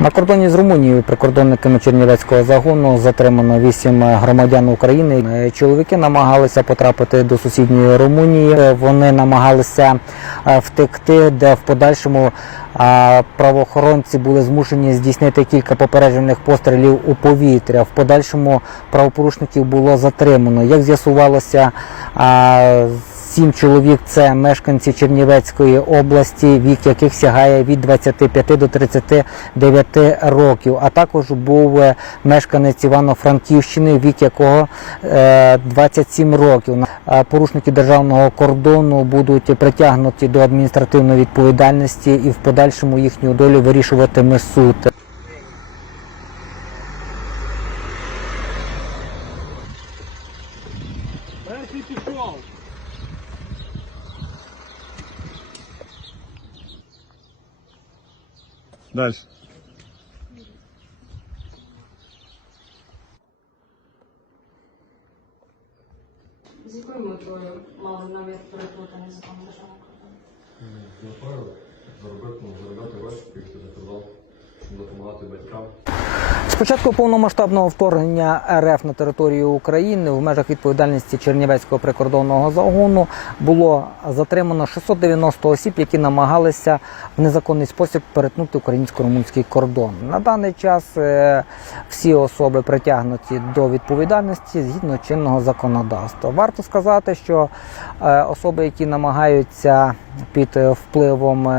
На кордоні з Румунією прикордонниками Чернівецького загону затримано вісім громадян України. Е, Чоловіки намагалися потрапити до сусідньої Румунії. Е, Вони намагалися е, втекти, де в подальшому правоохоронці були змушені здійснити кілька попереджених пострілів у повітря. В подальшому правопорушників було затримано. Як з'ясувалося, а, Сім чоловік це мешканці Чернівецької області, вік яких сягає від 25 до 39 років. А також був е, мешканець Івано-Франківщини, вік якого е, 27 років. Е, Порушники державного кордону будуть притягнуті до адміністративної відповідальності і в подальшому їхню долю вирішуватиме суд. Перший. Дальше. З якою метою мали намір переплути закон державний кордон? Напевно, заробити, заробляти гроші, поїхати за щоб допомагати батькам. З початку повномасштабного вторгнення РФ на територію України в межах відповідальності Чернівецького прикордонного загону було затримано 690 осіб, які намагалися в незаконний спосіб перетнути українсько-румунський кордон. На даний час е, всі особи притягнуті до відповідальності згідно чинного законодавства. Варто сказати, що е, особи, які намагаються під е, впливом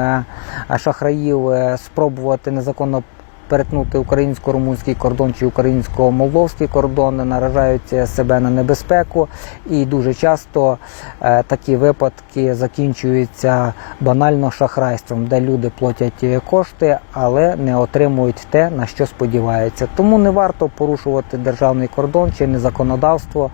шахраїв спробувати незаконно перетнути українсько-румунський кордон чи українсько-молдовський кордон, наражають себе на небезпеку, і дуже часто е, такі випадки закінчуються банально шахрайством, де люди платять кошти, але не отримують те, на що сподіваються. Тому не варто порушувати державний кордон чи не законодавство.